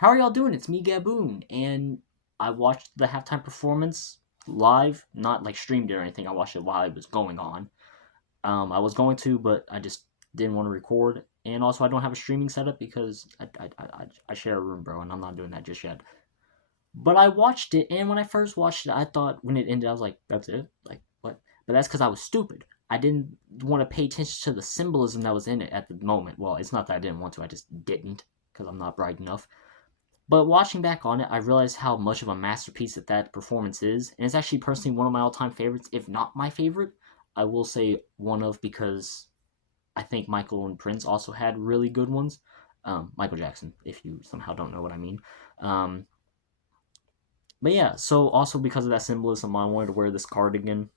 How are y'all doing? It's me, Gaboon, and I watched the halftime performance live, not like streamed it or anything. I watched it while it was going on. I was going to, but I just didn't want to record, and also I don't have a streaming setup because I share a room, bro, and I'm not doing that just yet. But I watched it, and when I first watched it, I thought when it ended, I was like, "That's it? Like what?" But that's because I was stupid. I didn't want to pay attention to the symbolism that was in it at the moment. Well, it's not that I didn't want to; I just didn't because I'm not bright enough. But watching back on it, I realized how much of a masterpiece that performance is, and it's actually personally one of my all-time favorites, if not my favorite. I will say one of because I think Michael and Prince also had really good ones. Michael Jackson, if you somehow don't know what I mean. Um, but yeah, so also because of that symbolism, I wanted to wear this cardigan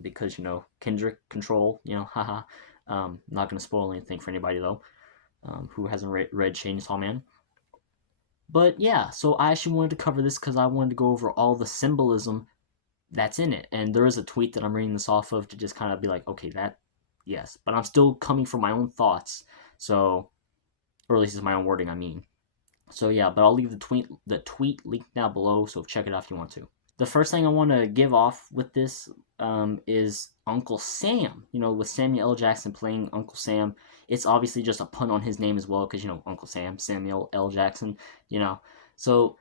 because Kendrick control, haha. Not gonna spoil anything for anybody though, who hasn't read Chainsaw Man. But yeah, so I actually wanted to cover this because I wanted to go over all the symbolism that's in it. And there is a tweet that I'm reading this off of to just kind of be like, okay, that, yes. But I'm still coming from my own thoughts. So, or at least it's my own wording, I mean. So yeah, but I'll leave the tweet linked down below, so check it out if you want to. The first thing I want to give off with this is Uncle Sam. With Samuel L. Jackson playing Uncle Sam, it's obviously just a pun on his name as well, because Uncle Sam, Samuel L. Jackson. You know, so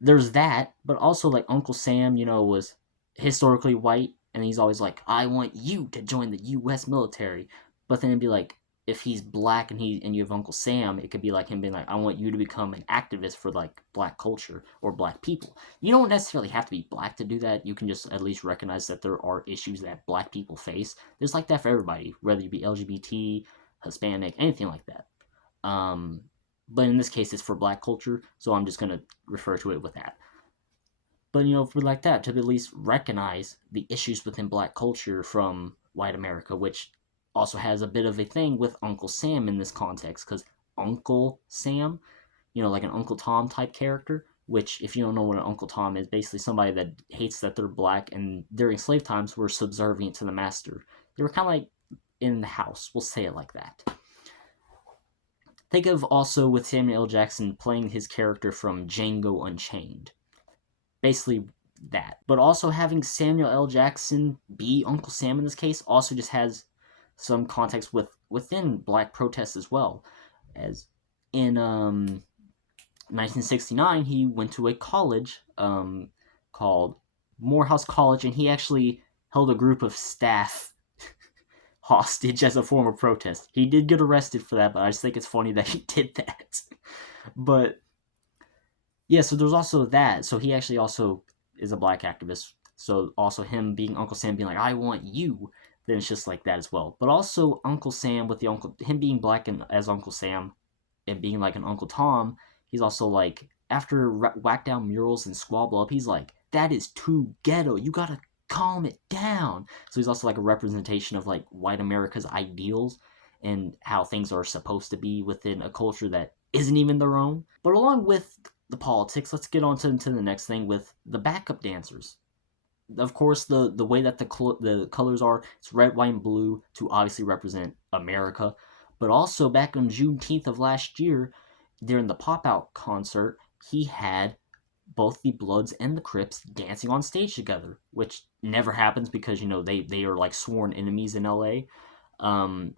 there's that, but also like Uncle Sam, was historically white, and he's always like, "I want you to join the U.S. military," but then it'd be like, if he's black and you have Uncle Sam, it could be like him being like, "I want you to become an activist for like black culture or black people." You don't necessarily have to be black to do that. You can just at least recognize that there are issues that black people face. There's like that for everybody, whether you be LGBT, Hispanic, anything like that. Um, but in this case, it's for black culture, so I'm just gonna refer to it with that. But for like that, to at least recognize the issues within black culture from white America, which also has a bit of a thing with Uncle Sam in this context, because Uncle Sam, like an Uncle Tom type character, which, if you don't know what an Uncle Tom is, basically somebody that hates that they're black and during slave times were subservient to the master. They were kind of like in the house, we'll say it like that. Think of also with Samuel L. Jackson playing his character from Django Unchained. Basically that. But also having Samuel L. Jackson be Uncle Sam in this case also just has some context within black protests as well. As in 1969, he went to a college called Morehouse College, and he actually held a group of staff hostage as a form of protest. He did get arrested for that, but I just think it's funny that he did that. But yeah, so there's also that. So he actually also is a black activist. So also him being Uncle Sam being like, "I want you," then it's just like that as well. But also Uncle Sam with him being black and as Uncle Sam and being like an Uncle Tom, he's also like, after whack down murals and squabble up, he's like, "That is too ghetto. You gotta calm it down." So he's also like a representation of like white America's ideals and how things are supposed to be within a culture that isn't even their own. But along with the politics, let's get on to the next thing with the backup dancers. Of course, the way that the colors are, it's red, white, and blue to obviously represent America. But also back on Juneteenth of last year, during the Pop Out concert, he had both the Bloods and the Crips dancing on stage together, which never happens because they are like sworn enemies in LA. Um,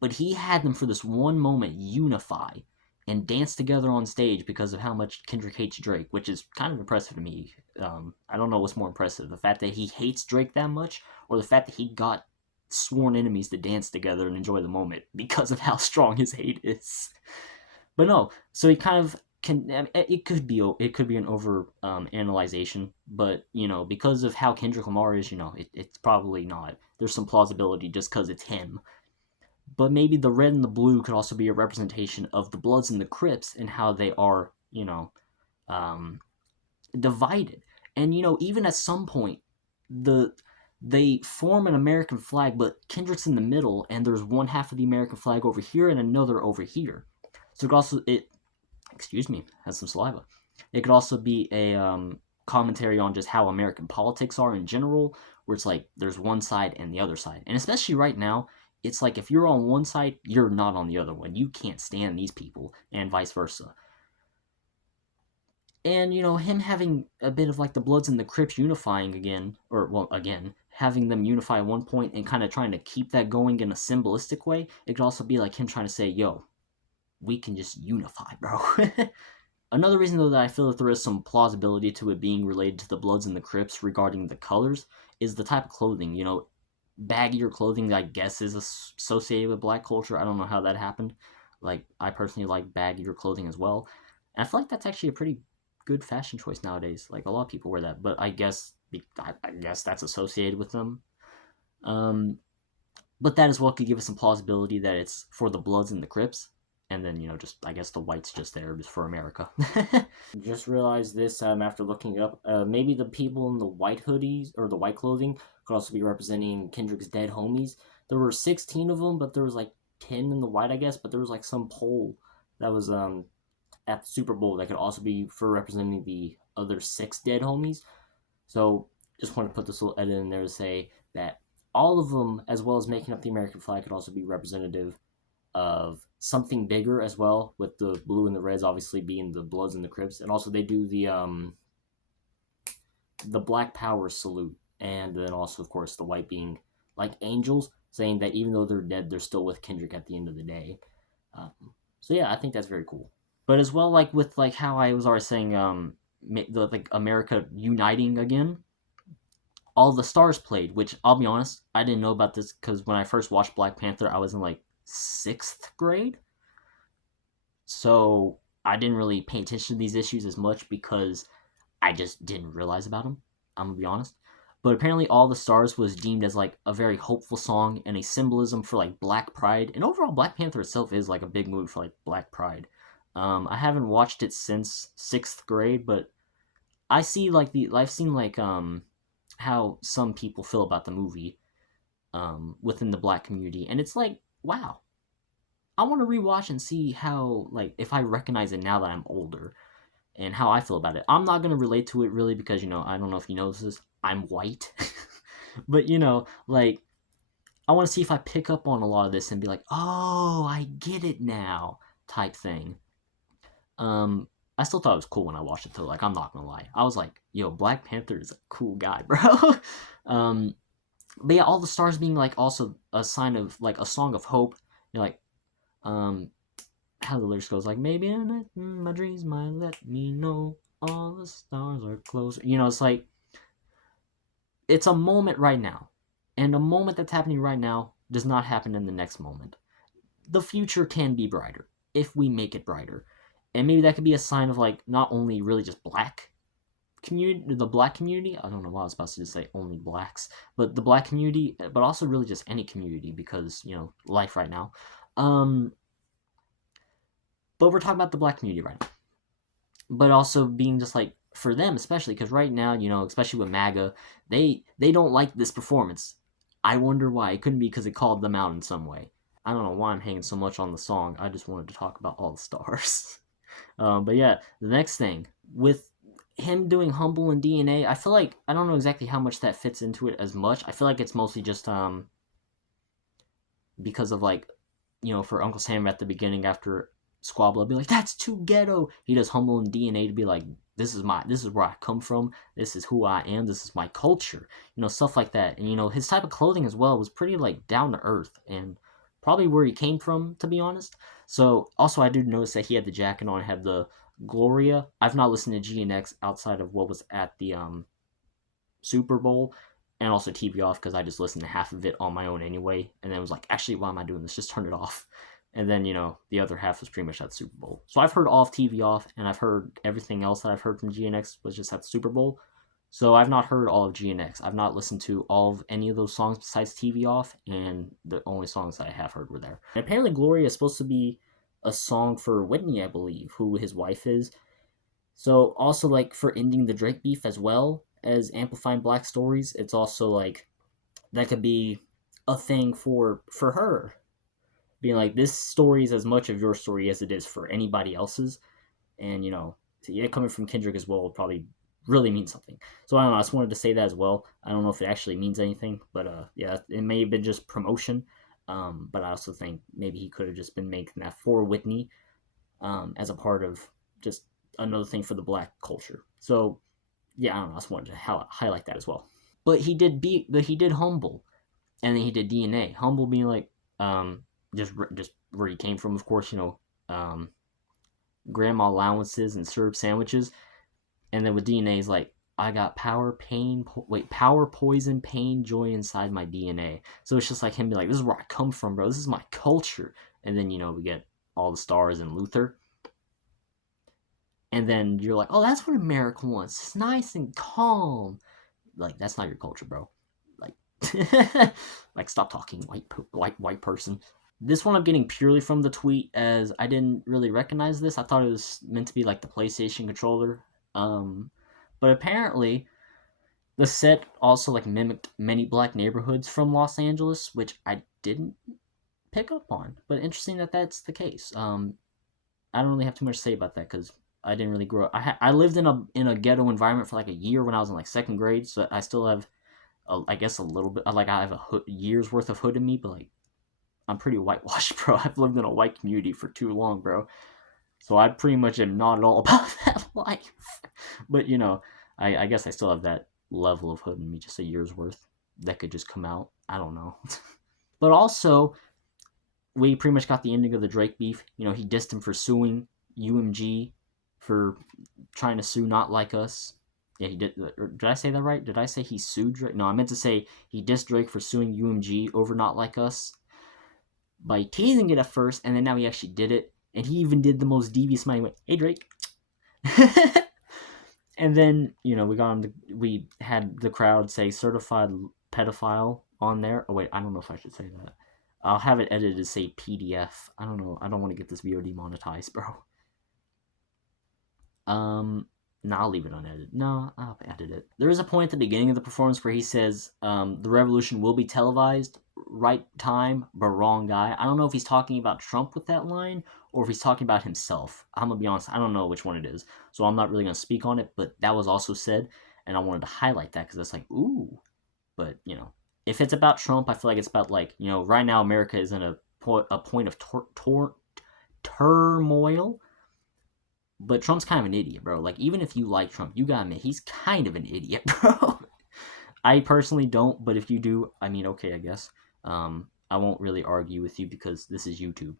but he had them for this one moment unify and dance together on stage because of how much Kendrick hates Drake, which is kind of impressive to me. I don't know what's more impressive, the fact that he hates Drake that much, or the fact that he got sworn enemies to dance together and enjoy the moment because of how strong his hate is. But no, so he kind of can. I mean, it could be an over analyzation, but because of how Kendrick Lamar is, it's probably not. There's some plausibility just because it's him. But maybe the red and the blue could also be a representation of the Bloods and the Crips and how they are, um, divided. And even at some point, the they form an American flag, but Kendrick's in the middle, and there's one half of the American flag over here and another over here. So excuse me, has some saliva. It could also be a commentary on just how American politics are in general, where it's like there's one side and the other side, and especially right now, it's like if you're on one side, you're not on the other one. You can't stand these people, and vice versa. And him having a bit of like the Bloods and the Crips unifying again, or well, again having them unify at one point and kind of trying to keep that going in a symbolistic way. It could also be like him trying to say, "Yo, we can just unify, bro." Another reason, though, that I feel that there is some plausibility to it being related to the Bloods and the Crips regarding the colors is the type of clothing. Baggier clothing, I guess, is associated with black culture. I don't know how that happened. Like, I personally like baggier clothing as well. And I feel like that's actually a pretty good fashion choice nowadays. Like, a lot of people wear that, but I guess that's associated with them. Um, but that as well could give us some plausibility that it's for the Bloods and the Crips, and then just I guess the whites just there just for America. Just realized this after looking up. Maybe the people in the white hoodies or the white clothing could also be representing Kendrick's dead homies. There were 16 of them, but there was like 10 in the white, I guess. But there was like some poll that was at the Super Bowl that could also be for representing the other 6 dead homies. So just want to put this little edit in there to say that all of them, as well as making up the American flag, could also be representative of something bigger as well, with the blue and the reds obviously being the Bloods and the Crips, and also they do the Black Power salute, and then also of course the white being like angels, saying that even though they're dead, they're still with Kendrick at the end of the day. Um, so yeah, I think that's very cool. But as well, like with like how I was already saying, like America uniting again. All the stars played, which I'll be honest, I didn't know about this because when I first watched Black Panther, I was in like 6th grade. So I didn't really pay attention to these issues as much because I just didn't realize about them. I'm gonna be honest. But apparently, All the Stars was deemed as like a very hopeful song and a symbolism for like Black Pride. And overall, Black Panther itself is like a big movie for like Black Pride. I haven't watched it since 6th grade, but I've seen like how some people feel about the movie within the Black community, and it's like, wow, I want to rewatch and see how, like, if I recognize it now that I'm older and how I feel about it. I'm not going to relate to it really because, I don't know if you know this, I'm white. But, like, I want to see if I pick up on a lot of this and be like, oh, I get it now, type thing. Um, I still thought it was cool when I watched it, though. Like, I'm not going to lie. I was like, yo, Black Panther is a cool guy, bro. um, but yeah, All the Stars being, like, also a sign of, like, a song of hope. Like, um, how the lyrics goes, like, maybe my dreams might let me know all the stars are closer. It's like, it's a moment right now, and a moment that's happening right now does not happen in the next moment. The future can be brighter if we make it brighter, and maybe that could be a sign of, like, not only really just the black community. I don't know why I was supposed to just say only blacks, but the black community, but also really just any community, because life right now. But we're talking about the black community right now. But also being just like, for them especially, because right now, especially with MAGA, they don't like this performance. I wonder why. It couldn't be because it called them out in some way. I don't know why I'm hanging so much on the song. I just wanted to talk about All the Stars. But yeah, the next thing with him doing Humble and DNA, I feel like I don't know exactly how much that fits into it as much. I feel like it's mostly just because of, like, for Uncle Sam at the beginning after Squabble be like, that's too ghetto. He does Humble and DNA to be like, this is where I come from. This is who I am. This is my culture. Stuff like that. And his type of clothing as well was pretty like down to earth and probably where he came from, to be honest. So also I did notice that he had the jacket on, had the Gloria. I've not listened to GNX outside of what was at the Super Bowl, and also TV off because I just listened to half of it on my own anyway, and then was like, actually, why am I doing this? Just turn it off. And then the other half was pretty much at the Super Bowl. So I've heard all of TV off, and I've heard everything else that I've heard from GNX was just at the Super Bowl. So I've not heard all of GNX. I've not listened to all of any of those songs besides TV off, and the only songs that I have heard were there. And apparently Gloria is supposed to be a song for Whitney, I believe, who his wife is. So also, like, for ending the Drake beef as well as amplifying black stories, it's also like that could be a thing for her, being like, this story is as much of your story as it is for anybody else's. And it coming from Kendrick as well would probably really mean something. So I don't know, I just wanted to say that as well. I don't know if it actually means anything, but yeah, it may have been just promotion. But I also think maybe he could have just been making that for Whitney, as a part of just another thing for the black culture. So yeah, I don't know. I just wanted to highlight that as well. But he did Humble, and then he did DNA. Humble being like just where he came from, of course. Grandma allowances and syrup sandwiches, and then with DNA, he's like, I got power, poison, pain, joy inside my DNA. So it's just like him being like, this is where I come from, bro. This is my culture. And then we get all the stars and Luther. And then you're like, oh, that's what America wants. It's nice and calm. Like, that's not your culture, bro. Like, like, stop talking, white person. This one I'm getting purely from the tweet, as I didn't really recognize this. I thought it was meant to be like the PlayStation controller. But apparently, the set also like mimicked many black neighborhoods from Los Angeles, which I didn't pick up on. But interesting that that's the case. I don't really have too much to say about that because I didn't really grow up. I lived in a ghetto environment for like a year when I was in like second grade, so I still have, I guess, a little bit. Like I have a year's worth of hood in me, but like I'm pretty whitewashed, bro. I've lived in a white community for too long, bro. So I pretty much am not at all about that life. But I guess I still have that level of hood in me, just a year's worth that could just come out. I don't know. But also, we pretty much got the ending of the Drake beef. He dissed him for suing UMG for trying to sue Not Like Us. Yeah, he did. Did I say that right? Did I say he sued Drake? No, I meant to say he dissed Drake for suing UMG over Not Like Us by teasing it at first, and then now he actually did it. And he even did the most devious smile. He went, "Hey, Drake." And then, we had the crowd say certified pedophile on there. Oh, wait, I don't know if I should say that. I'll have it edited to say PDF. I don't know. I don't want to get this video demonetized, bro. No, I'll leave it unedited. No, I'll edit it. There is a point at the beginning of the performance where he says, the revolution will be televised. Right time, but wrong guy. I don't know if he's talking about Trump with that line, or if he's talking about himself. I'm gonna be honest, I don't know which one it is. So I'm not really gonna speak on it, but that was also said, and I wanted to highlight that because it's like, ooh. But, if it's about Trump, I feel like it's about, like, right now America is in a point of turmoil. But Trump's kind of an idiot, bro. Like, even if you like Trump, you gotta admit, he's kind of an idiot, bro. I personally don't, but if you do, I mean, okay, I guess. I won't really argue with you because this is YouTube.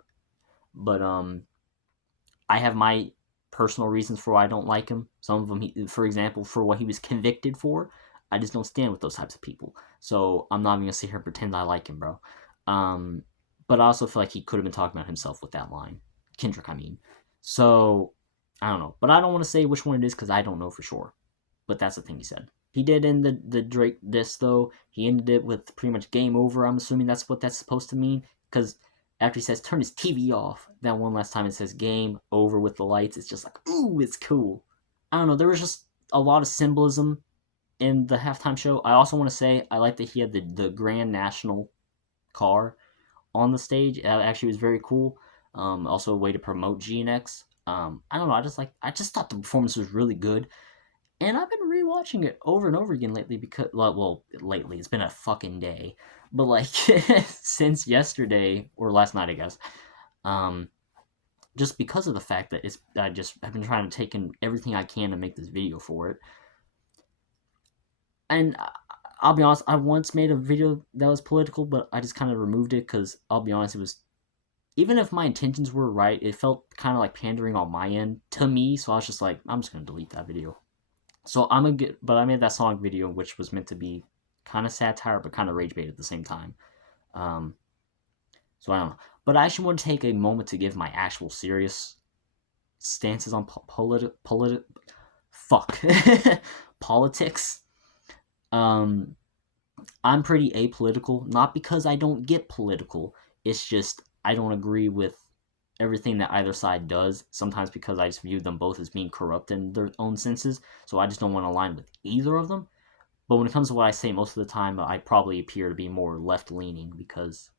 But I have my personal reasons for why I don't like him. Some of them, for example, for what he was convicted for, I just don't stand with those types of people. So I'm not even gonna sit here and pretend I like him, bro. But I also feel like he could have been talking about himself with that line, Kendrick, I mean. So I don't know, but I don't want to say which one it is because I don't know for sure. But that's the thing he said. He did end the Drake diss, though. He ended it with pretty much game over. I'm assuming that's what that's supposed to mean. Because after he says, turn his TV off, that one last time it says game over with the lights, it's just like, ooh, it's cool. I don't know. There was just a lot of symbolism in the halftime show. I also want to say I like that he had the Grand National car on the stage. It actually was very cool. Also a way to promote GNX. I don't know. I just thought the performance was really good. And I've been rewatching it over and over again lately because, well, lately, it's been a fucking day. But, like, since yesterday, or last night, I guess, just because of the fact that I've been trying to take in everything I can to make this video for it. And I'll be honest, I once made a video that was political, but I just kind of removed it because, I'll be honest, it was, even if my intentions were right, it felt kind of like pandering on my end to me, so I was just like, I'm just going to delete that video. So but I made that song video, which was meant to be kind of satire, but kind of rage bait at the same time. So I don't know. But I actually want to take a moment to give my actual serious stances on politics. I'm pretty apolitical, not because I don't get political. It's just I don't agree with everything that either side does, sometimes because I just view them both as being corrupt in their own senses, so I just don't want to align with either of them. But when it comes to what I say, most of the time, I probably appear to be more left-leaning because,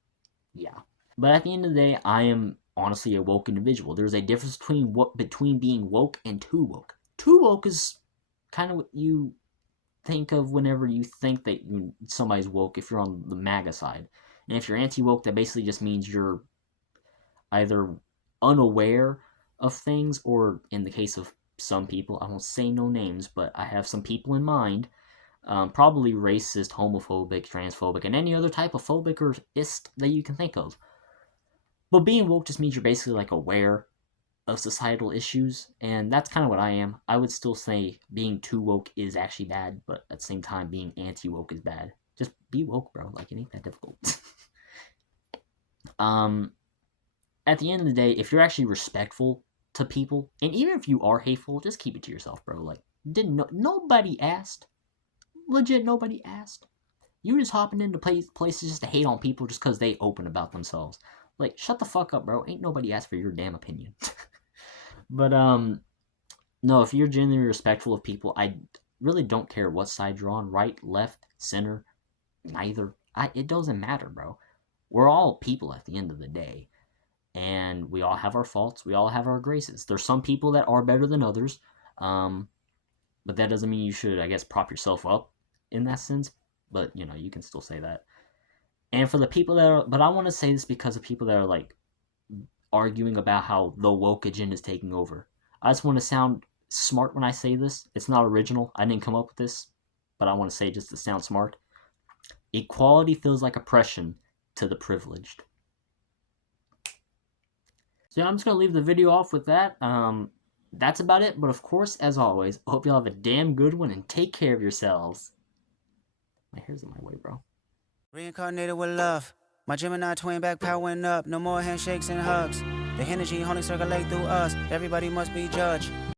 yeah. But at the end of the day, I am honestly a woke individual. There's a difference between being woke and too woke. Too woke is kind of what you think of whenever you think that somebody's woke if you're on the MAGA side. And if you're anti-woke, that basically just means you're either unaware of things, or in the case of some people, I won't say no names, but I have some people in mind, probably racist, homophobic, transphobic, and any other type of phobic or ist that you can think of. But being woke just means you're basically like aware of societal issues, and that's kind of what I am. I would still say being too woke is actually bad, but at the same time, being anti-woke is bad. Just be woke, bro. Like, it ain't that difficult. At the end of the day, if you're actually respectful to people, and even if you are hateful, just keep it to yourself, bro. Like, nobody asked. Legit, nobody asked. You just hopping into places just to hate on people just because they open about themselves. Like, shut the fuck up, bro. Ain't nobody asked for your damn opinion. But no, if you're genuinely respectful of people, I really don't care what side you're on, right, left, center, neither. It doesn't matter, bro. We're all people at the end of the day, and we all have our faults. We all have our graces. There's some people that are better than others, but that doesn't mean you should, I guess, prop yourself up in that sense. But you know, you can still say that. And for the people that are, but I want to say this because of people that are like arguing about how the woke agenda is taking over. I just want to sound smart when I say this. It's not original. I didn't come up with this, but I want to say it just to sound smart. Equality feels like oppression to the privileged. So yeah, I'm just going to leave the video off with that. That's about it. But of course, as always, I hope y'all have a damn good one and take care of yourselves. My hair's in my way, bro. Reincarnated with love. My Gemini twin back powering up. No more handshakes and hugs. The energy only circulate through us. Everybody must be judged.